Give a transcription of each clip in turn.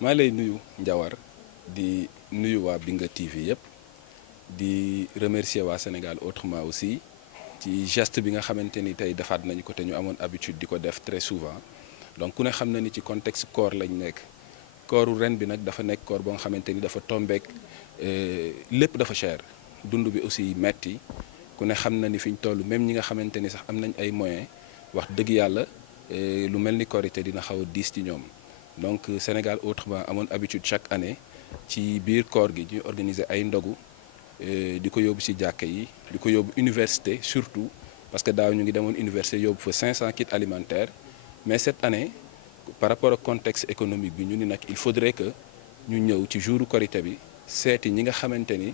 maa lay nuyu Ndiawar di nuyu waa Binga TV yëpp di remercier waa Sénégal autrement aussi ci geste bi nga xamante ni tey defaat nañu ko te ñu amoon habitude di ko def très souvent donc ku ne xam na ni ci contexte koor lañ nekk kooru ren bi nag dafa nekk koor boo nga xamante ni dafa tombeek lépp dafa cher dund bi aussi metti ku ne xam na ni fi ñu toll même ñi nga xamante ni sax am nañ ay moyens wax dëgg yàlla lu mel ni korité dina xaw a diis ci ñoom donc Sénégal autrement amoon habitude chaque année ci biir koor gi ñuy organiser ay ndogu di ko yóbbu ci jàkka yi di ko yóbbu université surtout parce que daaw ñu ngi demoon université yóbbu fa 500 kits alimentaires mais cette année par rapport ak contexte économique bi ñu ni nag il faudrait que ñu ñëw ci jouru korité bi seeti ñi nga xamante ni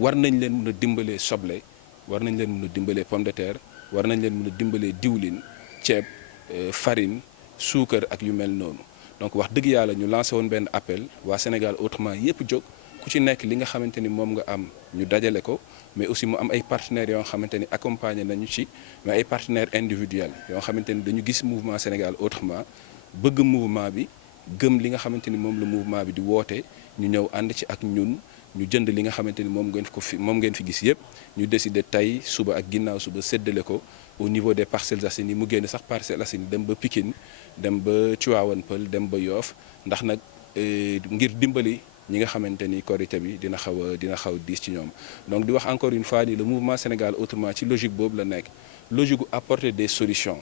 war nañ leen mën a dimbalee soble war nañ leen mën a dimbalee pomme de terre war nañ leen mën a dimbalee diwlin ceeb farine suukar ak yu mel noonu donc wax dëgg yàlla ñu lancé woon benn appel waa Sénégal autrement yëpp jóg ku ci nekk li nga xamante ni moom nga am ñu dajale ko mais aussi mu am ay partenaires yoo xamante ni accompagné nañu ci mais ay partenaires individuels yoo xamante ni dañu gis mouvement Sénégal autrement bëgg mouvement bi gëm li nga xamante ni moom la mouvement bi di woote ñu ñëw ànd ci ak ñun ñu jënd li nga xamante ni moom ngeen fi gis yëpp ñu décider tey suba ak ginnaaw suba séddale ko au niveau des Parcelles Assainies mu génn sax Parcelles Assainies dem ba Pikine dem ba Tivaouane Peulh dem ba Yoff ndax nag ngir dimbali ñi nga xamante ni korité bi dina xaw a diis ci ñoom donc di wax encore une fois ni le mouvement Sénégal autrement ci logique boobu la nekk logique gu apporter des solutions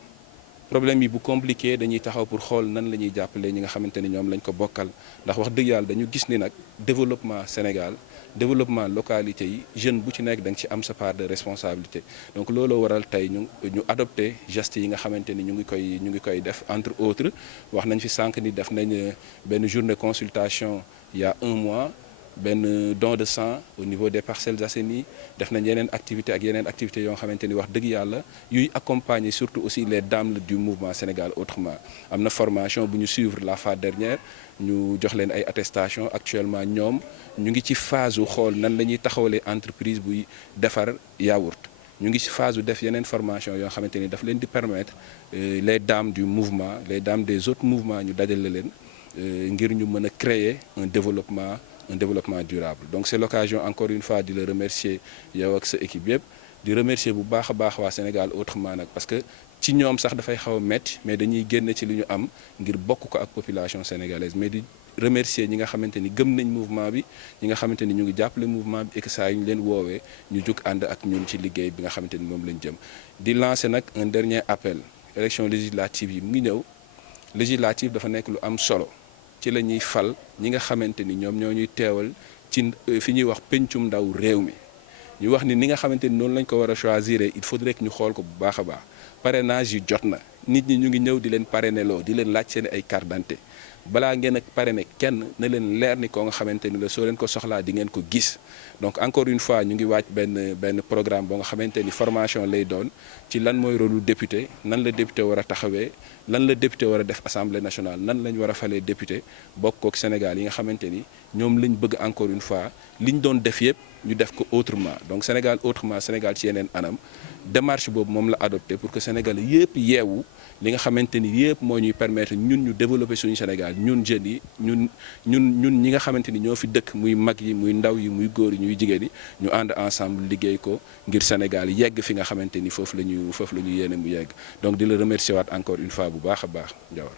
problème yi bu compliqué dañuy taxaw pour xool nan la ñuy jàppalee ñi nga xamante ni ñoom lañ ko bokkal ndax wax dëgg yàlla dañu gis ni nag développement Sénégal développement localité yi jeune bu ci nekk da nga ci am sa part de responsabilité donc looloo waral tey ñu adopté gestes yi nga xamante ni ñu ngi koy def entre autres wax nañ fi sànq ni def nañ benn journée consultation il y a un mois benn don de sang au niveau des Parcelles Assainies def nañ yeneen activité ak yeneen activités yoo xamante ni wax dëgg yàlla yuy accompagner surtout aussi les dames du mouvement Sénégal autrement am na formation bu ñu suivre la fois dernière ñu jox leen ay attestation actuellement ñoom ñu ngi ci phase u xool nan la ñuy taxawalee entreprise buy defar yaourt ñu ngi ci phase u def yeneen formation yoo xamante ni daf leen di permettre les dames du mouvement les dames des autres mouvements ñu dajale leen ngir ñu mën a créer un développement durable donc c'est l'occasion encore une fois di la remercier yow ak sa équipe yëpp di remercier bu baax a baax waa Sénégal autrement nag parce que ci ñoom sax dafay xaw a metti mais dañuy génn ci li ñu am ngir bokk ko ak population sénégalaise mais di remercier ñi nga xamante ni gëm nañ mouvement bi ñi nga xamante ni ñu ngi jàppale mouvement bi et que saa yu ñu leen woowee ñu jug ànd ak ñun ci liggéey bi nga xamante ni moom lañ jëm di lancer nag un dernier appel élection législative yi mu ngi ñëw législative dafa nekk lu am solo ci la ñuy fal ñi nga xamante ni ñoom ñoo ñuy teewal ci fi ñuy wax pencum ndaw réew mi ñu wax ni nga xamante ni noonu lañ ko war a choisir il faudrait que ñu xool ko bu baax a baax parrainage yi jot na nit ñi ñu ngi ñëw di leen parrainer loo di leen laaj seen ay carte d'identité balaa ngeen a parrainer kenn na leen leer ni ko nga xamante ni la soo leen ko soxlaa di ngeen ko gis donc encore une fois ñu ngi wàcc benn programme boo nga xamante ni formation lay doon ci lan mooy rôle lu député nan la député war a taxawee lan la député war a def assemblée nationale nan lañ war a falee député bokk ak Sénégal yi nga xamante ni ñoom lañ bëgg encore une fois liñ doon def yëpp ñu def ko autrement donc Sénégal autrement Sénégal ci yeneen anam démarche boobu moom la adopté pour que Sénégal yëpp yeewu li nga xamante ni yëpp moo ñuy permettre ñun ñu développer suñu Sénégal ñun jeunes yi ñun ñi nga xamante ni ñoo fi dëkk muy mag yi muy ndaw yi muy góor yi ñuy jigéen yi ñu ànd ensemble liggéey ko ngir Sénégal yegg fi nga xamante ni foofu la ñu yéene mu yegg donc di la remercier waat encore une fois bu baax a baax Ndiawar.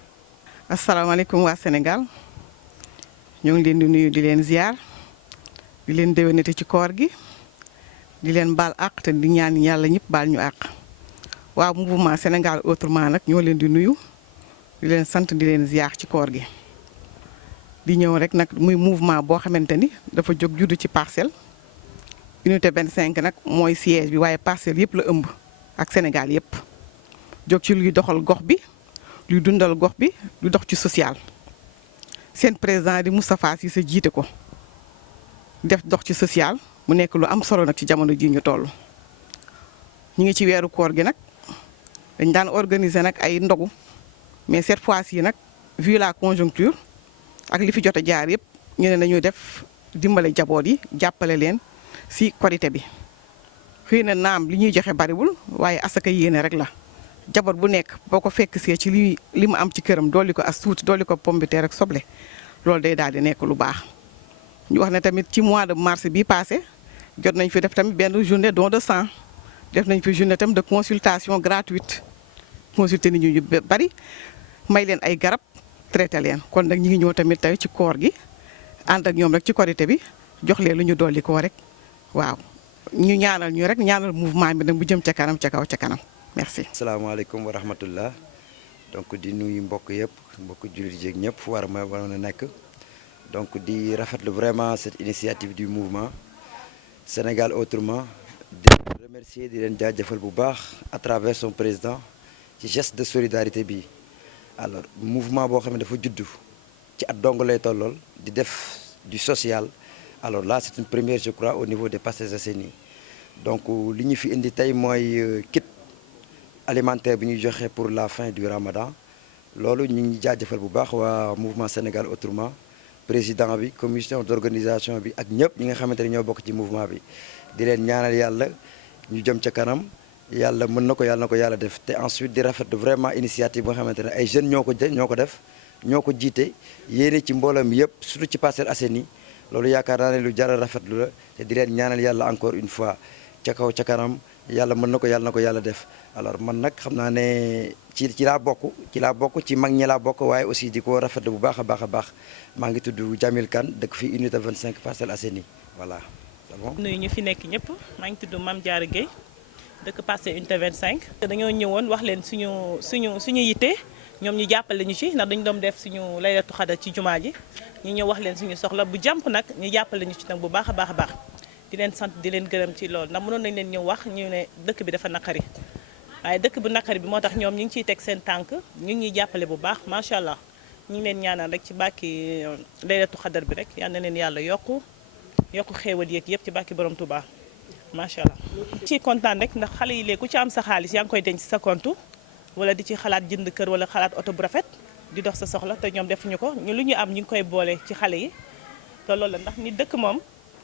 asalaamaaleykum waa Sénégal ñoo ngi leen di nuyu di leen ziar di leen déwénati ci koor gi di leen baal àq te di ñaan yàlla ñëpp baal ñu àq waaw mouvement Sénégal autrement nag ñoo leen di nuyu di leen sant di leen ziar ci koor gi di ñëw rek nag muy mouvement boo xamante ni dafa jóg juddu ci parcelle unité 25 nag mooy siège bi waaye parcelle yëpp la ëmb ak Sénégal yëpp jóg ci luy doxal gox bi luy dundal gox bi lu dox ci social seen président di Moustapha Cissé jiite ko def dox ci social mu nekk lu am solo nag ci jamono ji ñu toll ñu ngi ci weeru koor gi nag dañ daan organiser nag ay ndogu mais cette fois-ci nag vu la conjoncture ak li fi jot a jaar yëpp ñu ne nañu def dimbale jaboot yi jàppale leen si korité bi xëy na naam li ñuy joxe bariwul waaye asaka yéene rek la jaboot bu nekk boo ko fekk see ci li mu am ci këram dolli ko as tuuti dolli ko pomme de terre ak soble loolu day daal di nekk lu baax. ñu wax ne tamit ci mois de mars bi passé jot nañ fi def tamit benn journée don de sang def nañ fi journée tamit de consultation gratuite consulter nit ñu bari may leen ay garab traité leen kon nag ñi ngi ñëw tamit tey ci koor gi ànd ak ñoom rek ci korité bi jox leen lu ñu dolli koo rek waaw ñu ñaanal ñu rek ñaanal mouvement bi nag bu jëm ca kanam ca kaw ca kanam merci. asalaamaaleykum wa rahmatullah donc di nuyu mbokk yëpp mbokk jullit yeeg ñëpp fu war a nekk donc di rafetlu vraiment cette initiative du mouvement Sénégal autrement di remercier di leen jaajëfal bu baax à travers son président ci geste de solidarité bi alors mouvement boo xam ne dafa juddu ci at dong lay tollool di def du social alors là c'est une première je crois au niveau des Parcelles Assainies donc li ñu fi indi tey mooy kit alimentaire bi ñuy joxe pour la fin du Ramadan loolu ñu ngi jaajëfal bu baax waa mouvement Sénégal autrement président bi commission d'organisation bi ak ñëpp ñi nga xamante ne ñoo bokk ci mouvement bi di leen ñaanal yàlla ñu jëm ca kanam yàlla mën na ko yàlla def te ensuite di rafetlu vraiment initiative bi nga xamante ne ay jeunes ñoo ko def ñoo ko jiite yéene ci mbooloo mi yëpp surtout ci Parcelles Assainies loolu yaakaar naa ne lu jar a rafetlu la te di leen ñaanal yàlla encore une fois ca kaw ca kanam yàlla mën na ko yàlla def alors man nag xam naa ne ci laa bokk ci mag ñi laa bokk waaye aussi di ko rafetlu bu baax a baax maa ngi tudd Jamil Kane dëkk fii unité 25 Parcelles Assainies voilà c'est bon. nuyu ñu fi nekk ñëpp maa ngi tudd Mame Diarra Gueye dëkk Parcelles unité 25. dañoo ñëwoon wax leen suñu yitte ñoom ñu jàppale ñu ci ndax dañu doon def suñu laylatu xadar ci jumaa ji ñu ñëw wax leen suñu soxla bu jàmp nag ñu jàppale ñu ci nag bu baax a baax di leen sant di leen gërëm ci loolu ndax mënoon nañ leen ñëw wax ñu ne dëkk bi dafa naqari waaye dëkk bu naqari bi moo tax ñoom ñu ngi ciy teg seen tànk ñu ngi ñuy jàppale bu baax macha allah ñu ngi leen ñaanal rek ci bàkki laylatu xadar bi rek yal na leen yàlla yokku xéewal yeeg yëpp ci bàkki borom Touba macha allah. ci kontaan rek ndax xale yi léegi ku ci am sa xaalis yaa ngi koy denc sa compte wala di ci xalaat jënd kër wala xalaat oto bu rafet di dox sa soxla te ñoom defuñu ko ñu lu ñu am ñu ngi koy boole ci xale yi te loolu la ndax ni dëkk moom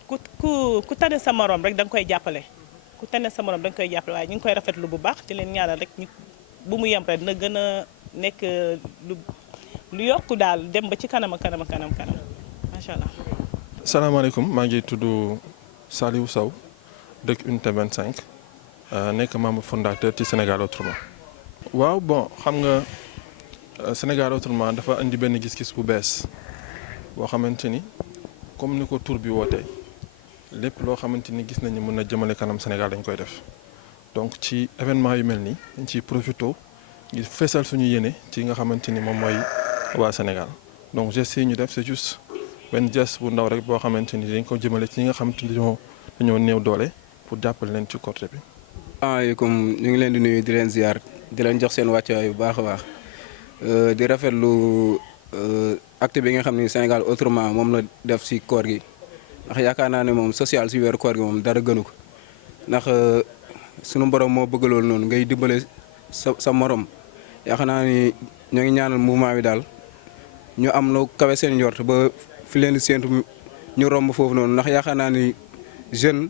ku tane sa morom rek da nga koy jàppale waaye ñu ngi koy rafetlu bu baax di leen ñaanal rek ñu bu mu yem rek na gën a nekk lu yokku daal dem ba ci kanam macha allah. salaamaaleykum maa ngi tudd Saliou Sow dëkk unité 25 nekk membre fondateur ci Sénégal autrement. waaw bon xam nga Sénégal autrement dafa indi benn gis-gis bu bees boo xamante ni comme ni ko tur bi wootee lépp loo xamante ni gis nañu mën na jëmale kanam Sénégal dañ koy def donc ci événement yu mel nii dañ ciy profité ngir feesal suñu yéene ci nga xamante ni moom mooy waa Sénégal donc geste yi ñu def c'est juste benn geste bu ndaw rek boo xamante ni dañ ko jëmale ci ñi nga xamante ni dañoo néew doole pour jàppale leen ci côté bi. asalaamaaleykum ñu ngi leen di nuyu di leen ziar di leen jox seen wàccuwaay bu baax a baax di rafetlu acte bi nga xam ni Sénégal autrement moom la def ci koor gi ndax yaakaar naa ne moom social ci weeru koor gi moom dara gënu ko ndax sunu borom moo bëgg loolu noonu ngay dimbale sa morom yaakaar naa ni ñoo ngi ñaanal mouvement bi daal ñu am lu kawe seen njort ba fi leen di séentu ñu romb foofu noonu ndax yaakaar naa ni jeune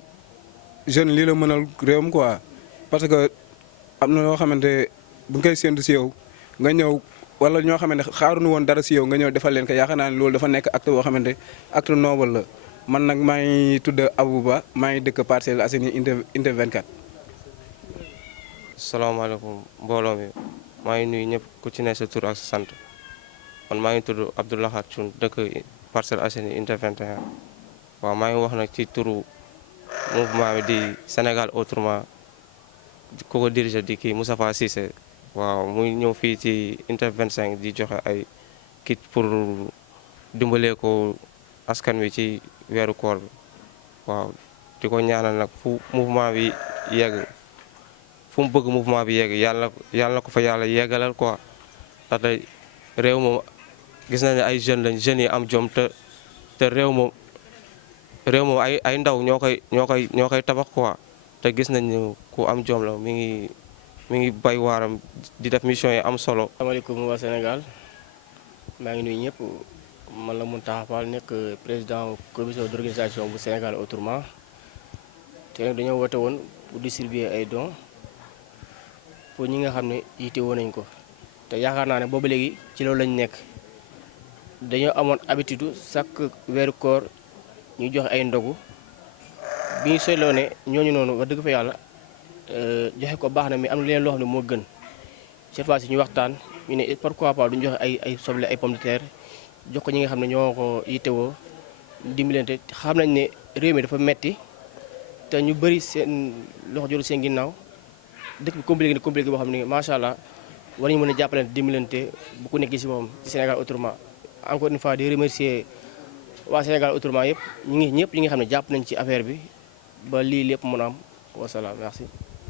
lii la mënal réewam quoi parce que am na loo xamante bu nga koy séentu ci yow nga ñëw wala ñoo xamante xaaruñu woon dara ci yow nga ñëw defal leen ko yaakaar naa ni loolu dafa nekk acte boo xamante acte noble la man nag maa ngi tudd Abouba maa ngi dëkk Parcelles Assainies unité 24. salaamaaleykum mbooloo mi maa ngi nuyu ñëpp ku ci ne sa tur ak sa sant man maa ngi tudd Abdoulaye Thioune dëkk Parcelles Assainies unité 21 waaw maa ngi wax nag ci turu mouvement bi di Sénégal autrement ku ko dirigé di kii Moustapha Cissé waaw muy ñëw fii ci unité 25 di joxe ay kit pour dimbalee ko askan wi ci weeru koor bi waaw di ko ñaanal nag fu mouvement bi yegg fu mu bëgg mouvement bi yegg yàlla na ko fa yàlla yeggalal quoi ndaxte réew moom gis na ne ay jeunes lañ jeunes yi am jom te réew moom ay ndaw ñoo koy tabax quoi te gis nañ ne ku am jom la mi ngi bay waaram di def mission yi am solo. asalaamaaleykum waa Sénégal maa ngi nuyu ñëpp man la Mountakha Fall nekk président commission d'organisation bu Sénégal autrement te nag dañoo woote woon pour distribuer ay dons pour ñi nga xam ne yitte woon nañ ko te yaakaar naa ne boobu léegi ci loolu lañ nekk dañoo amoon habitude chaque weeru koor ñu joxe ay ndogu bi ñu seetloo ne ñooñu noonu wax dëgg fa yàlla joxe ko baax na mais am na leen loo xam ne moo gën cette fois ci ñu waxtaan ñu ne pourquoi pas duñu joxe ay soble ay pomme de terre jox ko ñi nga xam ne ñoo ko yittewoo dimbalante xam nañ ne réew mi dafa metti te ñu bëri seen loxo jotul seen ginnaaw dëkk bi compliqué boo xam ne macha allah war nañu mën a jàppalante dimbalante bu ku nekk ci moom ci Sénégal autrement encore une fois di remercier waa Sénégal autrement yëpp ñi nga xam ne jàpp nañ ci affaire bi ba lii lépp mën a am wasalaam merci.